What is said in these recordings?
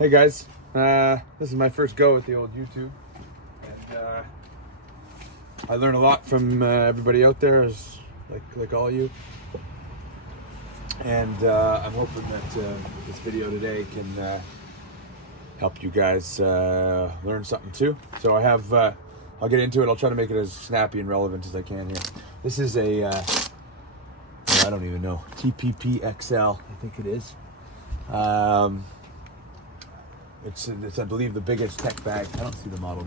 Hey guys, this is my first go at the old YouTube, and I learned a lot from everybody out there, like all you. And I'm hoping that this video today can help you guys learn something too. So I have, I'll get into it. I'll try to make it as snappy and relevant as I can here. This is a, I don't even know, TP-XXL, I think it is. It's I believe the biggest tech bag. I don't see the model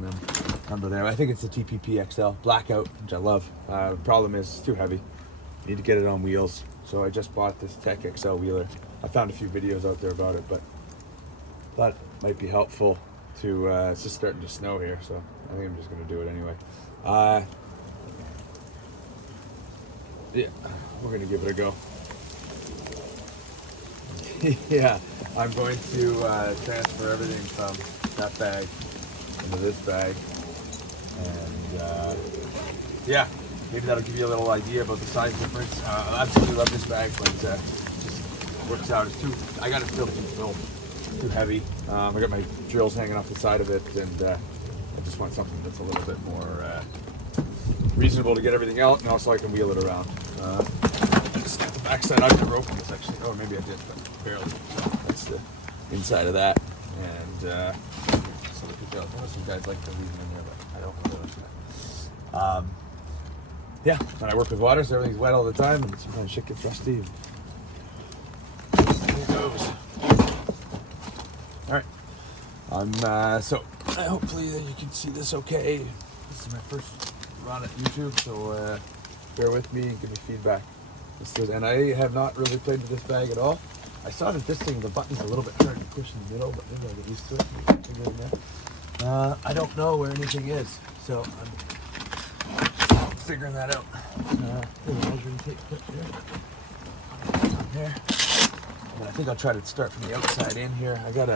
number there. I think it's the TP-XXL blackout, which I love. Problem is it's too heavy. Need to get it on wheels. So I just bought this tec.XL Wheeler. I found a few videos out there about it, but thought it might be helpful to. It's just starting to snow here, so I think I'm just going to do it anyway. Yeah, we're going to give it a go. Yeah, I'm going to transfer everything from that bag into this bag, and yeah, maybe that'll give you a little idea about the size difference. I absolutely love this bag, but it just works out. It's too, I got it still too heavy. I got my drills hanging off the side of it, and I just want something that's a little bit more reasonable to get everything out, and also I can wheel it around. Just got the backside. I've never opened this actually. Oh, maybe I did, but barely. So that's the inside of that, and so look at those. I know some guys like to leave them in there, but I don't know those. Yeah, and I work with water, so everything's wet all the time, and sometimes shit gets rusty. And there it goes. All right. So hopefully you can see this okay. This is my first run at YouTube, so bear with me and give me feedback. And I have not really played with this bag at all. I saw that this thing, the button's a little bit hard to push in the middle, but maybe I'll get used to it. I don't know where anything is, so I'm figuring that out. There's a measuring tape put there. And I think I'll try to start from the outside in here. I got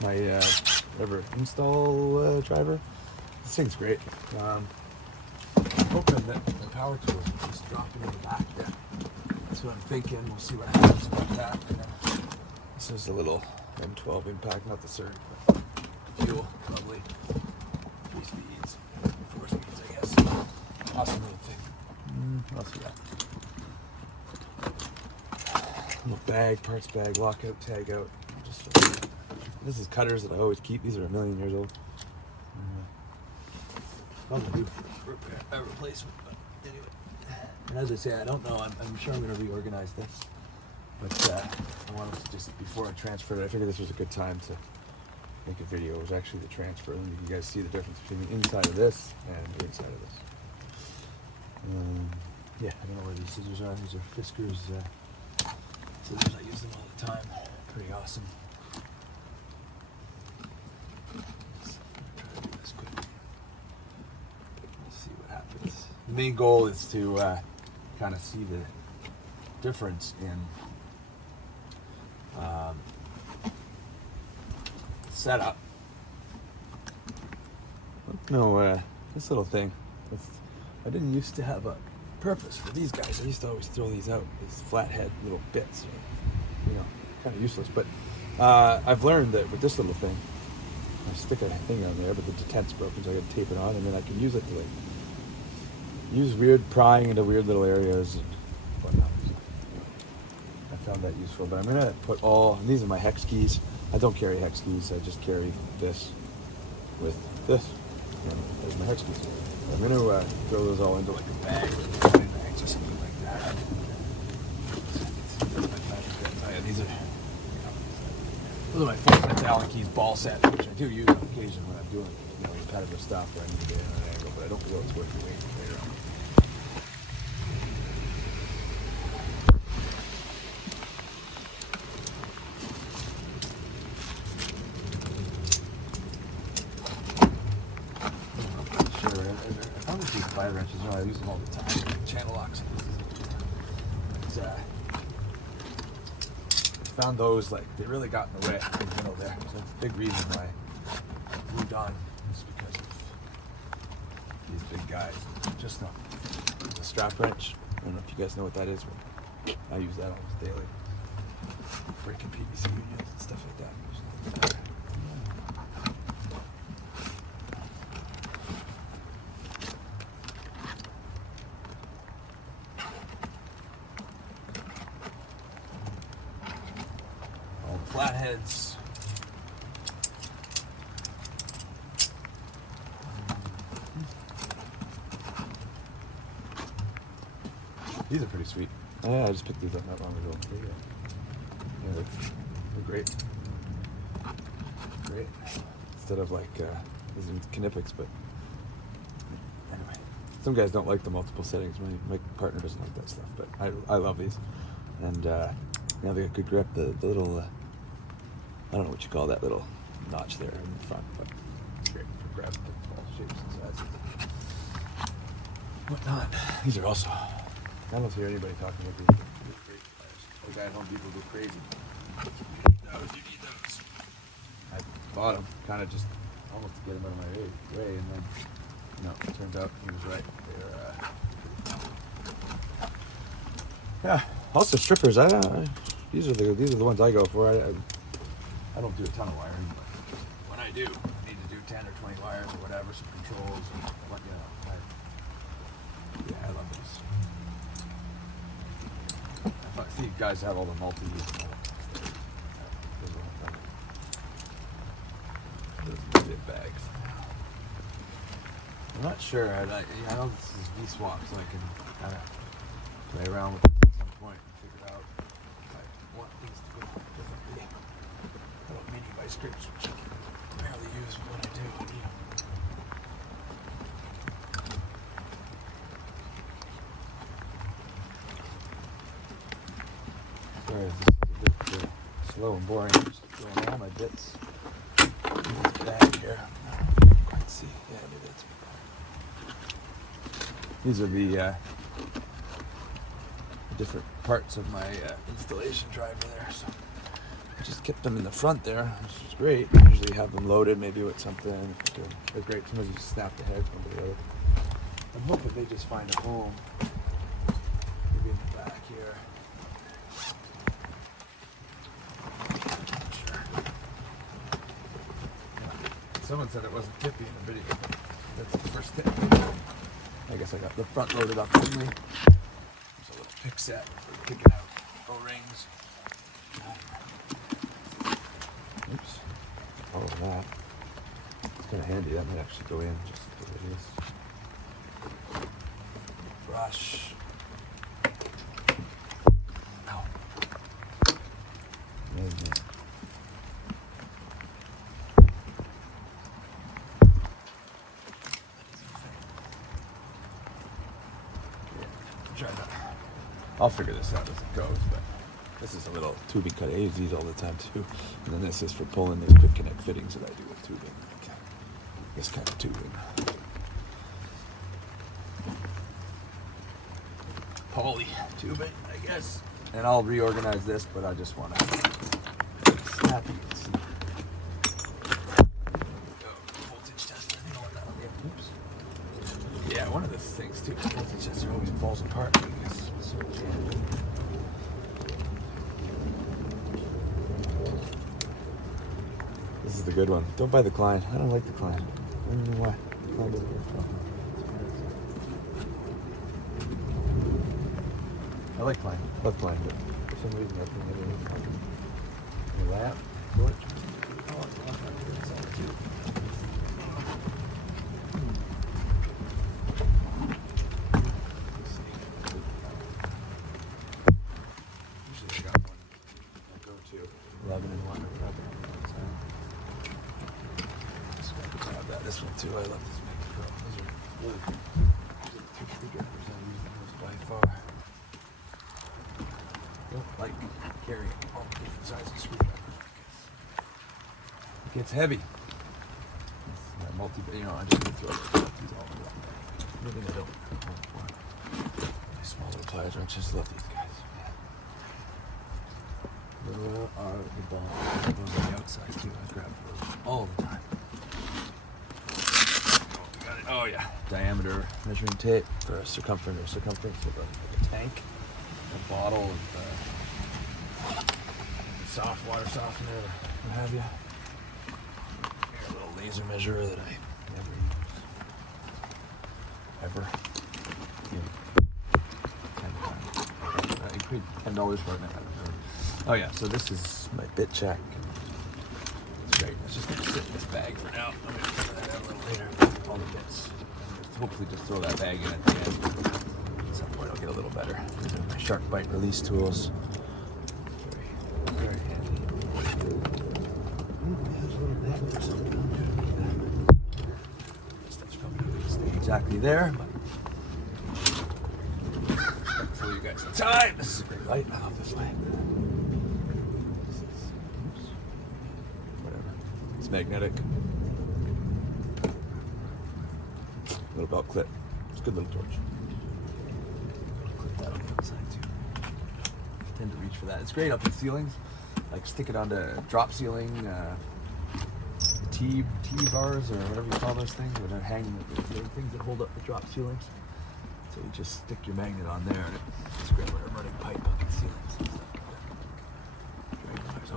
my whatever install driver. This thing's great. I'm hoping that the power tool is just dropping in the back there. That's what I'm thinking. We'll see what happens about that. This is a little M12 impact, not the CERT, but fuel, probably 3 speeds, 4 speeds, I guess. Awesome little thing. What else we got? Little bag, parts bag, lockout, tag out. This is cutters that I always keep. These are 1 million years old. I'm gonna do a replacement, but anyway. And as I say, I don't know. I'm sure I'm going to reorganize this, but I wanted to just, before I transferred it, I figured this was a good time to make a video. It was actually the transfer, and you guys see the difference between the inside of this and the inside of this. Yeah, I don't know where these scissors are. These are Fisker's scissors. I use them all the time. Pretty awesome. The main goal is to kind of see the difference in setup. No, this little thing. I didn't used to have a purpose for these guys. I used to always throw these out, these flathead little bits, kind of useless. But I've learned that with this little thing, I stick a thing on there, but the detent's broken, so I got to tape it on, and then I can use it to use weird prying into weird little areas and whatnot. I found that useful, but I'm gonna put these are my hex keys. I don't carry hex keys. I just carry this with this. There's my hex keys. I'm gonna throw those all into like a bag, just something like that. Those are my 4-cent Allen keys ball set, which I do use on occasion when I'm doing repetitive stuff where I need to get in an angle, but I don't feel it's worth the wait later on. I found these 5 wrenches. I use them all the time. Channel locks. I found those, they really got in the way in the middle there. So that's a big reason why I moved on. It's because of these big guys. Just not the strap wrench. I don't know if you guys know what that is, but I use that almost daily. Breaking PVC unions and stuff like that. heads. These are pretty sweet. Yeah, I just picked these up not long ago. Yeah, they're great. Great. Instead of like these are Knipex, but anyway, some guys don't like the multiple settings. My partner doesn't like that stuff, but I love these. And now they got good grip. The little I don't know what you call that little notch there in the front, but it's great for grabbing all shapes and sizes. Whatnot. These are also. I don't hear anybody talking about these. They're great pliers. The guy at Home Depot go crazy. You need those. I bought them, kind of just almost to get them out of my way, and then no, it turns out he was right. They're yeah. Also strippers. These are the ones I go for. I don't do a ton of wiring, but when I do, need to do 10 or 20 wires or whatever, some controls, and what yeah, I love these. I see you guys have all the multi-use big bags. I'm not sure. I know this is V-swap, so I can kind of play around with it at some point and figure out if I want things to go differently. Little mini vice grips, which I can rarely use when I do. Sorry, this is a bit slow and boring. I'm just throwing all my bits in this bag here. I can't quite see. Yeah, maybe that's. These are the different parts of my installation driver there. So I just kept them in the front there, which is great. I usually have them loaded, maybe with something. They're great. Sometimes you just snap the heads when they load. I'm hoping they just find a home. Maybe in the back here. Someone said it wasn't tippy in the video. That's the first tip. I guess I got the front loaded up only. There's a little pick set for picking out O-rings. Oops. All of that. It's kind of handy. That might actually go in just the way it is. Brush. Ow. Amazing. I'll figure this out as it goes, but this is a little tubing cut. I use these all the time too. And then this is for pulling those quick connect fittings that I do with tubing. Like this kind of tubing. Poly tubing, I guess. And I'll reorganize this, but I just want to snap it. Voltage tester. You know what that would be. Oops. Yeah, one of the things too, voltage tester always falls apart. This is the good one. Don't buy the Klein. I don't like the Klein. I don't know why. The Klein doesn't work well. I like Klein. Love Klein, but for some reason I think I don't like the lamp, torch. Oh, it's not good. It's all too. This one too, I love this micro. Those are really good. These are the two screwdrivers I use the most by far. I don't like carrying all the different sizes of screwdrivers because it gets heavy. My I just throw these all over. Maybe I don't. These small little pliers, I just love these guys. Little are the ball. Those on the outside too. I grab those all the time. Oh yeah, diameter measuring tape for a circumference of a tank, a bottle of soft water softener, or what have you. Here, a little laser measurer that I never use, ever. You paid $10 for it. Oh yeah, so this is my bit check. great. Let's just sit in this bag for now. I'm going to figure that out a little later. All the bits. Hopefully just throw that bag in at the end. At some point I'll get a little better. These are my shark bite release tools. Very handy. There's a little bag or something down there. Stuff's probably not going to stay exactly there, but for you guys time. This is a great light. I love this light. Whatever. It's magnetic. Little belt clip. It's a good little torch. Clip that on the outside too. I tend to reach for that. It's great up in ceilings. Like stick it onto drop ceiling, T bars or whatever you call those things, where they're hanging the things that hold up the drop ceilings. So you just stick your magnet on there and it's great when I'm running pipe up in ceilings. There's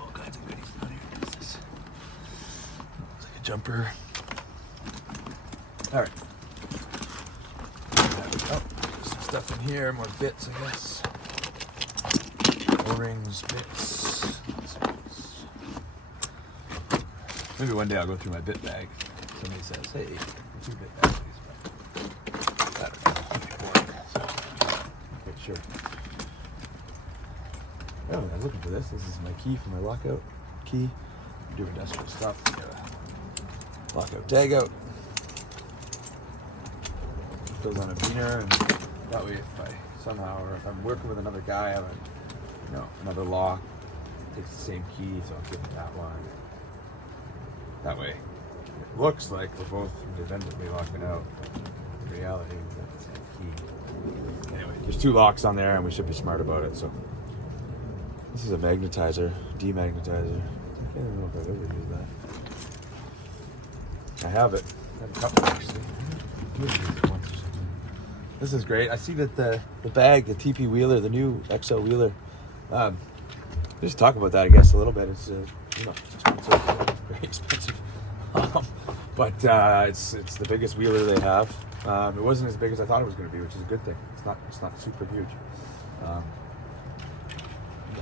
all kinds of goodies down here. What's this? Looks like a jumper. All right. Oh, some stuff in here, more bits, I guess. O-rings, bits. Maybe one day I'll go through my bit bag. Somebody says, "Hey, what's your bit bag, please?" I don't know. I'm bored, so I'm quite sure. Oh, I'm looking for this. This is my key for my lockout key. I do industrial stuff. Got a lockout tag out. Goes on a beaner, and that way, if I somehow, or if I'm working with another guy, I have another lock, takes the same key, so I'll give him that one. That way, it looks like we're both independently locking out. In reality, we've got the same key. Anyway, there's 2 locks on there, and we should be smart about it. So this is a magnetizer, demagnetizer. I don't know if I've ever used that. I have it. I have a couple actually. This is great. I see that the bag, the TP Wheeler, the new XL Wheeler. Just talk about that, I guess, a little bit. It's expensive, very expensive, but it's the biggest Wheeler they have. It wasn't as big as I thought it was going to be, which is a good thing. It's not super huge.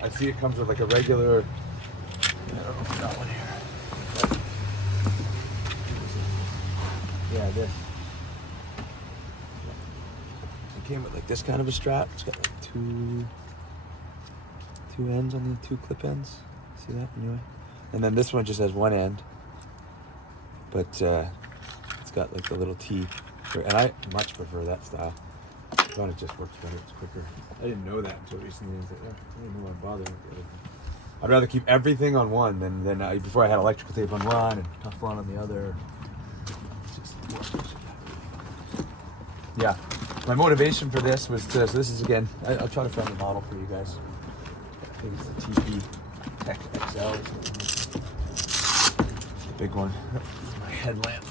I see it comes with like a regular. I don't know if I got one here. Yeah, this. It came with like this kind of a strap. It's got like two ends on the 2 clip ends. See that? Anyway. And then this one just has one end. But it's got like the little T. And I much prefer that style. I thought it just works better. It's quicker. I didn't know that until recently. I was like, I didn't know why I'm bothering with the other thing. I'd rather keep everything on one than before I had electrical tape on one and Teflon on the other. It's just yeah. My motivation for this was so this is again, I'll try to find the model for you guys. I think it's the TP-XXL. The big one. This is my headlamp.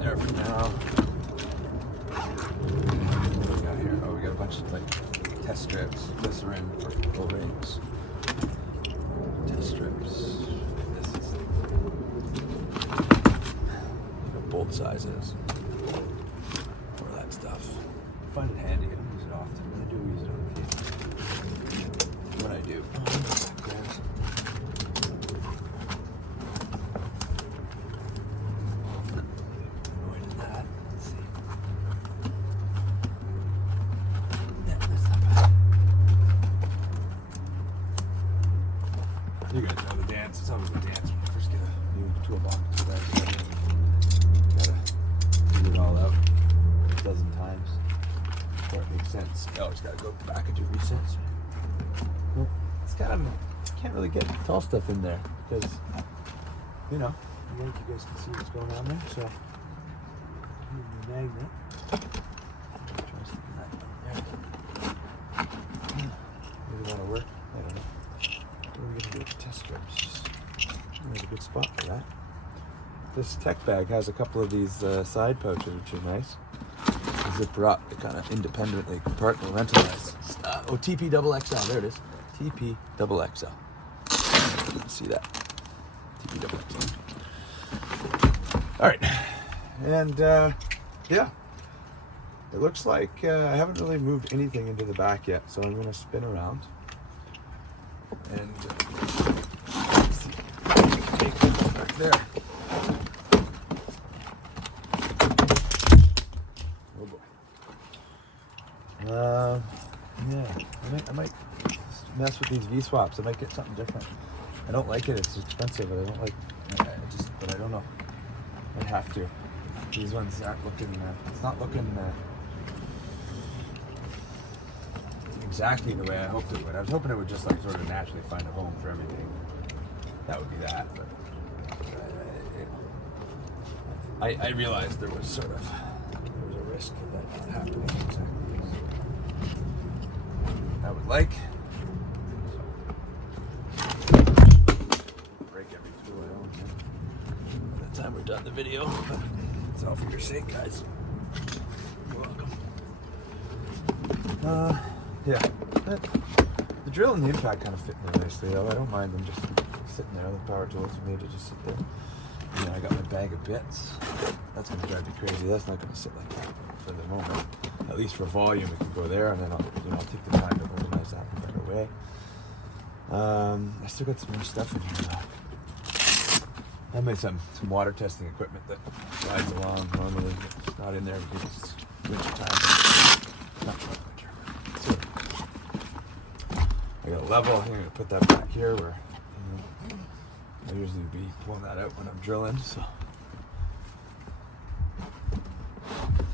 There for now. What do we got here? Oh, we got a bunch of like test strips, glycerin for O-rings. Test strips. Bolt sizes, all that stuff. I find it handy. I don't use it often, but I do use it on occasion. What I do. Annoyed at that. Let's see. Yeah, that's not bad. You guys know the dance. It's always the dance when you first get a new toolbox. It all out a dozen times before it makes sense. Oh, it's got to go back and do resets. Well, it's kind of, can't really get tall stuff in there because, I think you guys can see what's going on there. So, here's the magnet. Try sticking that down there. Maybe that'll work. I don't know. What are we going to do with the test strips? There's a good spot for that. This tech bag has a couple of these side pouches, which are nice. They zipper up, they kind of independently compartmentalize. TP-XXL, there it is. TP-XXL. You can see that. TP-XXL. All right, and yeah, it looks like I haven't really moved anything into the back yet, so I'm going to spin around and see take it back there. Oh boy. Yeah, I might mess with these V-swaps. I might get something different. I don't like it. It's expensive, but I don't like. But I don't know. I have to. These ones aren't looking. It's not looking exactly the way I hoped it would. I was hoping it would just like sort of naturally find a home for everything. That would be that. But I realized there was a risk of that not happening exactly as I would like. Break every tool I own here. By the time we're done the video, it's all for your sake, guys. You're welcome. Yeah. The drill and the impact kind of fit in there nicely, though. I don't mind them just sitting there. The power tools are made to just sit there. And then I got my bag of bits. That's going to drive me crazy. That's not going to sit like that for the moment. At least for volume, it can go there, and then I'll take the time to organize that in a better way. I still got some more stuff in here, though. I made some water testing equipment that rides along normally. It's not in there because it's winter time. Not quite winter. So I got a level. I think I'm gonna put that back here where I usually be pulling that out when I'm drilling. So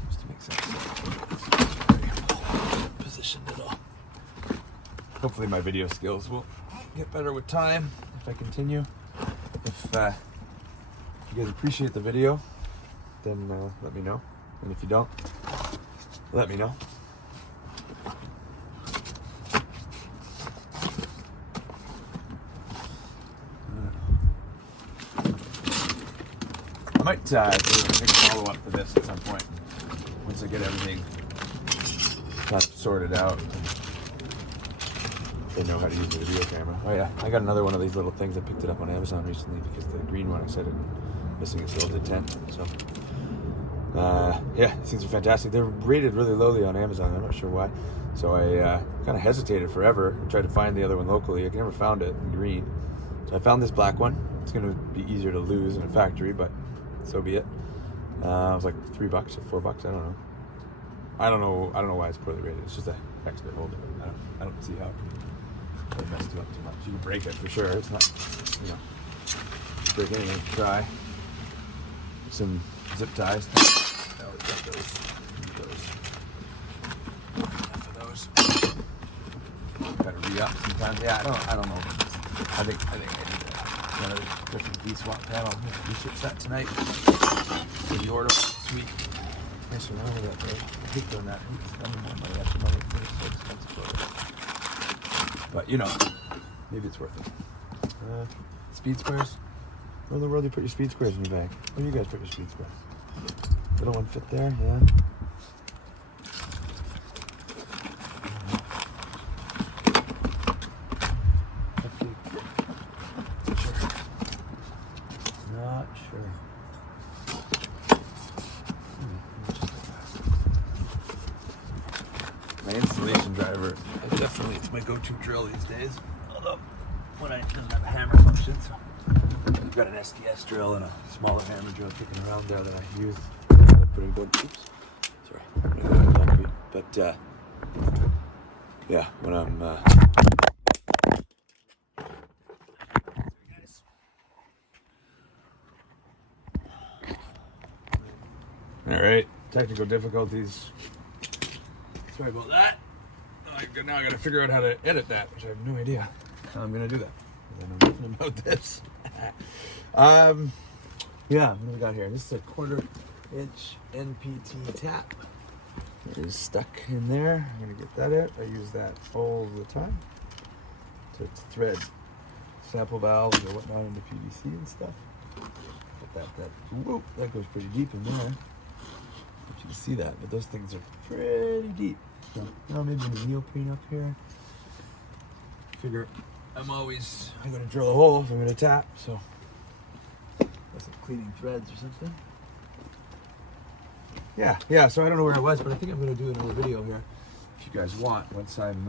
seems to make sense. Very well positioned at all. Hopefully my video skills will get better with time if I continue. If you guys appreciate the video, then let me know. And if you don't, let me know. I might do a big follow-up for this at some point once I get everything kind of sorted out. They know how to use the video camera. Oh yeah, I got another one of these little things. I picked it up on Amazon recently because the green one I said it missing its little detent. So yeah, these things are fantastic. They're rated really lowly on Amazon. I'm not sure why. So I kind of hesitated forever and tried to find the other one locally. I never found it in green. So I found this black one. It's going to be easier to lose in a factory, but so be it. It was like $3 or $4. I don't know why it's poorly rated. It's just an expert holder. I don't see how it messed you up too much. You can break it for sure. It's not, break anything. Try some zip ties. Oh, we got those. Enough of those. Gotta re-up sometimes. Yeah, I don't know. I think I need another different V-swap panel. V-switch that tonight. For the order. Sweet. Nice one. I hate doing that. Spending more money after money. It's so expensive for it. But maybe it's worth it. Speed squares. Where in the world do you put your speed squares in your bag? Where do you guys put your speed squares? Little one fit there, yeah. Not sure. My installation driver is definitely my go-to drill these days. Although when I doesn't have a hammer function, so I've got an SDS drill and a smaller hammer drill kicking around there that I use. Pretty good. Oops. Sorry. But yeah, when I'm all right, technical difficulties. Sorry about that. Now I got to figure out how to edit that, which I have no idea how I'm going to do that. I know nothing about this. Yeah, what do we got here? This is a 1/4-inch NPT tap. It is stuck in there. I'm going to get that out. I use that all the time to thread sample valves or whatnot into PVC and stuff. That goes pretty deep in there. If you can see that, but those things are pretty deep. So now maybe a neoprene up here. Figure I'm going to drill a hole if I'm going to tap, so got some cleaning threads or something. yeah. So I don't know where I was, but I think I'm going to do another video here if you guys want once I'm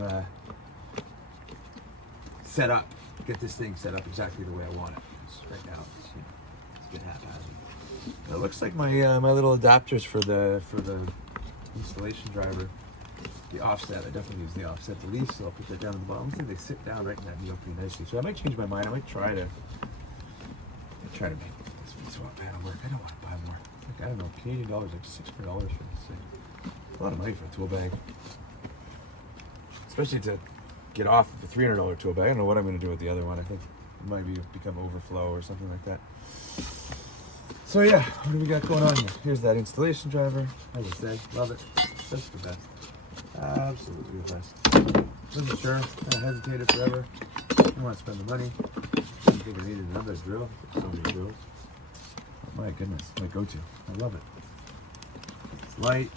set up. Get this thing set up exactly the way I want it. Right now, it's a bit haphazard. It looks like my my little adapters for the installation driver, the offset. I definitely use the offset the least, so I'll put that down at the bottom. I think they sit down right in that meal pretty nicely. So I might change my mind. I might try to make this V-swap panel work. I don't want to buy more. Like, I don't know, Canadian dollars, like $600 for this thing. A lot of money for a tool bag, especially to get off the $300 tool bag. I don't know what I'm going to do with the other one. I think it might become overflow or something like that. So yeah, what do we got going on here? Here's that installation driver. Like I said, love it. That's the best. Absolutely the best. Wasn't sure. I hesitated forever. I didn't want to spend the money. Didn't think I needed another drill. So many drills. Oh my goodness, my go-to. I love it. It's light.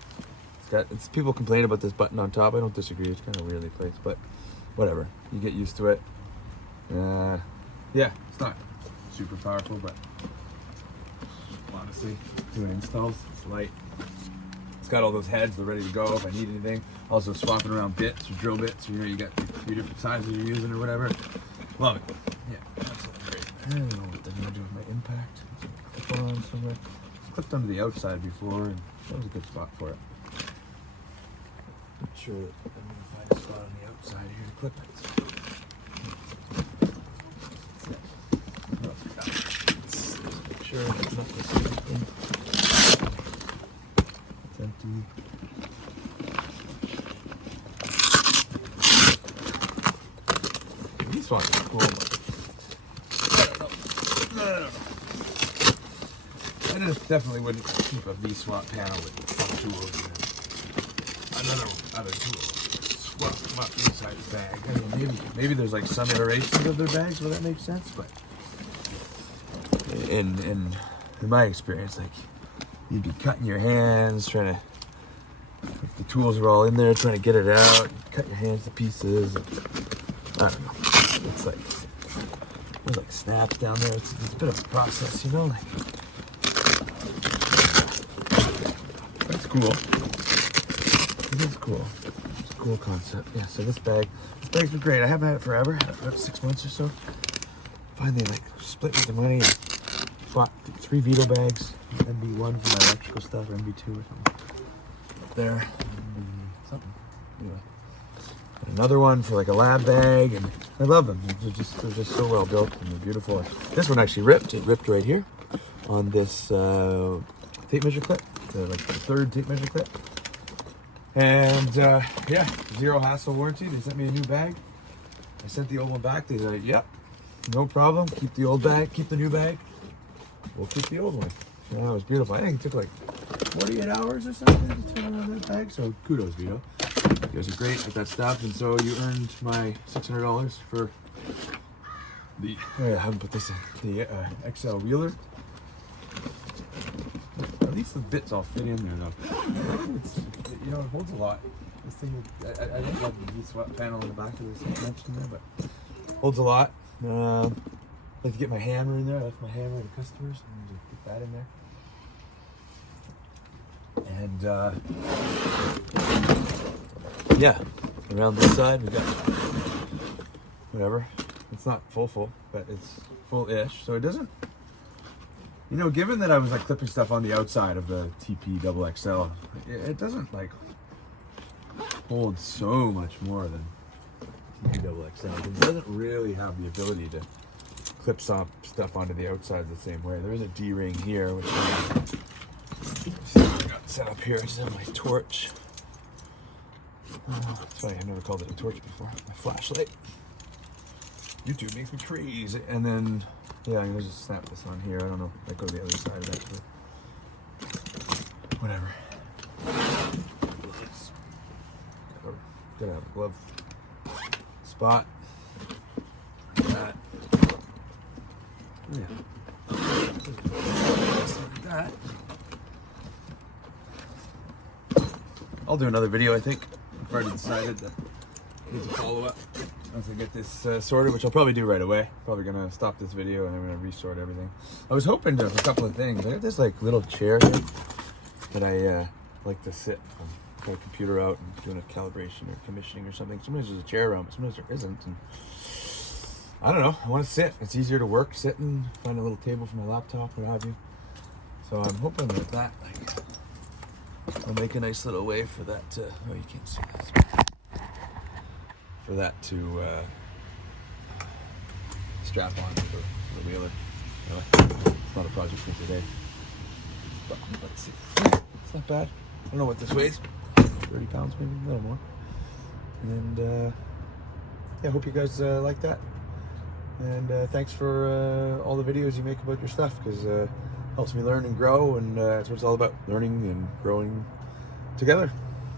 It's people complain about this button on top. I don't disagree. It's kind of weirdly placed, but whatever. You get used to it. Yeah, it's not super powerful, but honestly, doing installs, it's light. It's got all those heads, they're ready to go if I need anything. Also swapping around bits or drill bits, or, you got 3 different sizes you're using or whatever. Love it. Yeah, absolutely great. I don't know what they're gonna do with my impact. Clip on somewhere. Clipped onto the outside before, and that was a good spot for it. I'm sure that I'm gonna find a spot on the outside here to clip it. Sure, it's not this thing. It's empty. These ones are cool, but I don't know. I just definitely wouldn't keep a V-swap panel with some tools and other tools. Swap them up inside the bag. I mean, maybe there's like some iterations of their bags where that makes sense, but in my experience, like, you'd be cutting your hands trying to, if the tools are all in there, trying to get it out, cut your hands to pieces. I don't know. It's like, there's like snaps down there. It's a bit of a process, you know. Like, that's cool. It is cool. It's a cool concept. Yeah. So this bag's been great. I haven't had it forever. I had it for about 6 months or so. Finally, like, split with the money. Bought 3 Veto bags, MB1 for my electrical stuff, or MB2 or something. There, something. Anyway, and another one for like a lab bag, and I love them. They're just so well built and they're beautiful. This one actually ripped. It ripped right here on this tape measure clip, like the 3rd tape measure clip. And yeah, 0 hassle warranty. They sent me a new bag. I sent the old one back. They said, "Yep, no problem. Keep the old bag. Keep the new bag. We'll keep the old one." Yeah, that was beautiful. I think it took like 48 hours or something to turn around that bag. So kudos, Veto. You guys are great with that stuff. And so you earned my $600 for the, oh yeah, I haven't put this in, the XL Wheeler. At least the bits all fit in there though. It's, you know, it holds a lot. This thing, I don't love the V-swap panel in the back of this, I mentioned there, but holds a lot. I have to get my hammer in there. I left my hammer at the customers. I need to get that in there. And yeah, around this side we got whatever. It's not full, but it's full-ish. So it doesn't, you know, given that I was like clipping stuff on the outside of the TP-XXL, it doesn't like hold so much more than TP-XXL. It doesn't really have the ability to clip stuff onto the outside the same way. There is a D-ring here, which I got set up here. I just have my torch. It's funny, I've never called it a torch before. My flashlight. YouTube makes me crazy. And then, yeah, I'm gonna just snap this on here. I don't know. I go to the other side of that, but whatever. Gotta have a glove spot. Like that. Yeah. Like that. I'll do another video, I think. I've already decided that I need to follow up once I get this sorted, which I'll probably do right away. Probably gonna stop this video and I'm gonna resort everything. I was hoping to have a couple of things. I got this like little chair here that I like to sit and pull a computer out and doing a calibration or commissioning or something. Sometimes there's a chair around, but sometimes there isn't. And I don't know. I want to sit. It's easier to work sitting, find a little table for my laptop, what have you. So I'm hoping that will make a nice little way for that to, oh, you can't see this. For that to strap on for the Wheeler. It's not a project for today. But let's see. It's not bad. I don't know what this weighs. 30 pounds maybe, a little more. And yeah, I hope you guys like that. And thanks for all the videos you make about your stuff, because it helps me learn and grow, and that's what it's all about, learning and growing together.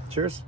Cheers.